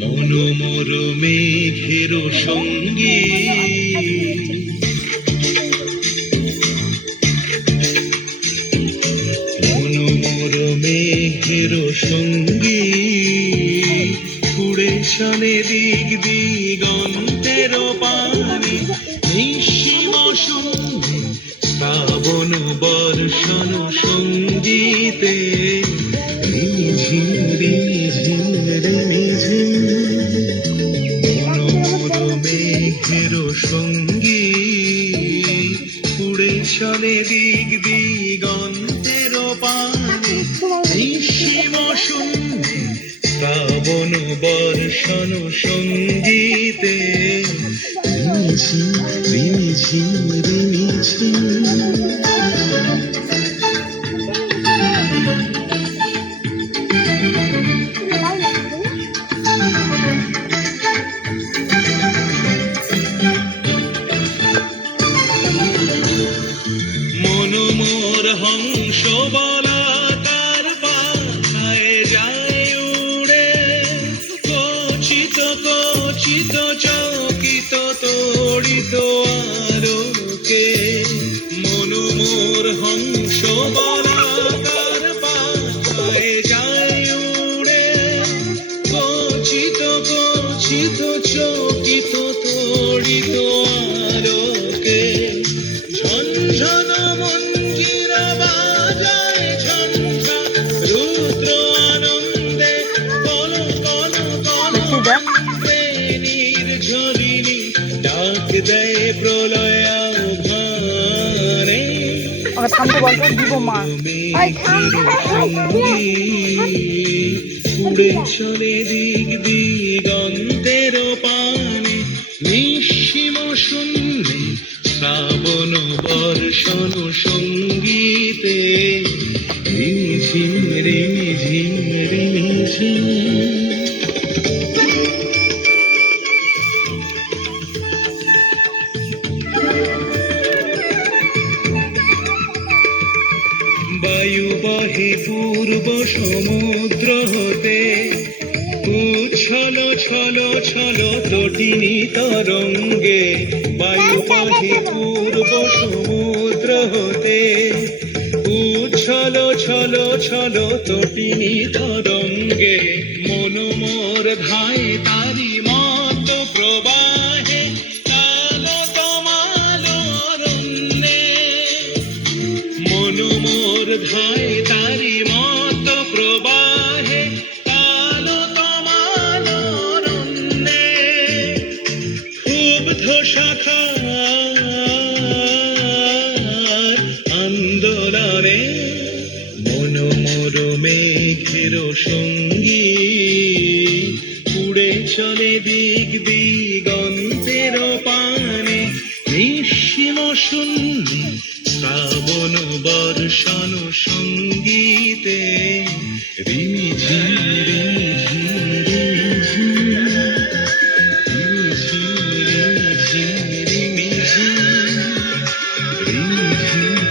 মনোমর মেঘের সঙ্গী মনোমর মেঘের সঙ্গী উড়ে শনে দিক দিগন্তের পানে নিঃসীম সন্ধি শ্রাবণ বর্ষণ সঙ্গীতে রিঝিম রিঝিম রিঝিম মনোমর মেঘের সঙ্গী উড়ে শনে দিক দিগন্তের পানে নিঃসীম সন্ধি শ্রাবণ বর্ষণ সঙ্গীতে রিঝিম রিঝিম রিঝিম মনোমর হংস বলাকার পাখায় যায় উড়ে কচিত কচিত চকিত তড়িত আলোকে মনোমর হংস বলাকার পাখায় যায় উড়ে কচিত কচিত চকিত তড়িত আলোকে ঝনঝন মঞ্জিরা বাজায় ঝঞ্ঝা রুদ্র আনন্দে কল কল কল নির্ঝরিণী ডাক দেয় প্রলয়াভানে উড়ে চলে দিক দিগন্তের পানে নিঃসীম শূন্যে শ্রাবণ বর্ষণ সঙ্গীতে রিঝিম রিঝিম রিঝিম বায়ু বহে পূর্ব সমুদ্র হতে উচ্ছল ছল ছল তটিনী তরঙ্গে বায়ু বহে পূর্ব সমুদ্র হতে উচ্ছল ছল ছল তটিনী তরঙ্গে মনোমর ধায় তারি মত প্রবাহে কাল তমাল অরণ্যে মনোমর ধায় তারি মত প্রবাহে কাল তমাল অরণ্যে ক্ষুব্ধ শাখার আন্দোলনে মনোমর মেঘের সঙ্গী উড়ে চলে দিক দিগন্তের পানে নিঃসীম শূন্যে শ্রাবণ বর্ষণ সঙ্গীতে রিঝিম রিঝিম রিঝিম রিঝিম রিঝিম রিঝিম রিঝিম